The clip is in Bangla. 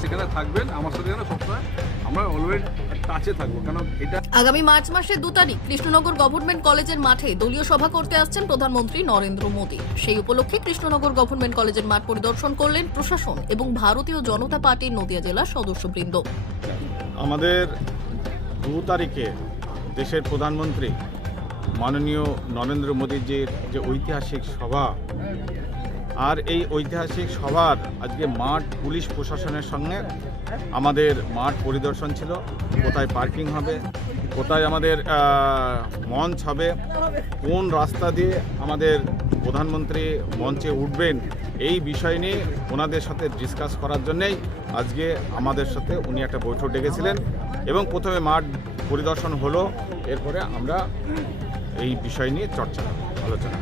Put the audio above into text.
সেখানে থাকবেন আমার সাথে যেন সবসময় আমরা অলওয়েজ টাচে থাকবো, কারণ এটা আগামী মার্চ মাসের 2 তারিখ কৃষ্ণনগর গভর্নমেন্ট কলেজের মাঠে দলীয় সভা করতে আসছেন প্রধানমন্ত্রী নরেন্দ্র মোদী। সেই উপলক্ষে কৃষ্ণনগর গভর্নমেন্ট কলেজের মাঠ পরিদর্শন করলেন প্রশাসন এবং ভারতীয় জনতা পার্টির নদিয়া জেলার সদস্যবৃন্দ। আমাদের 2 তারিখে দেশের প্রধানমন্ত্রী মাননীয় নরেন্দ্র মোদীজির যে ঐতিহাসিক সভা, আর এই ঐতিহাসিক সভার আজকে মাঠ পুলিশ প্রশাসনের সঙ্গে আমাদের মাঠ পরিদর্শন ছিল। কোথায় পার্কিং হবে, কোথায় আমাদের মঞ্চ হবে, কোন রাস্তা দিয়ে আমাদের প্রধানমন্ত্রী মঞ্চে উঠবেন, এই বিষয় নিয়ে ওনাদের সাথে ডিসকাস করার জন্যেই আজকে আমাদের সাথে উনি একটা বৈঠক ডেকেছিলেন এবং প্রথমে মাঠ পরিদর্শন হলো, এরপরে আমরা এই বিষয় নিয়ে আলোচনা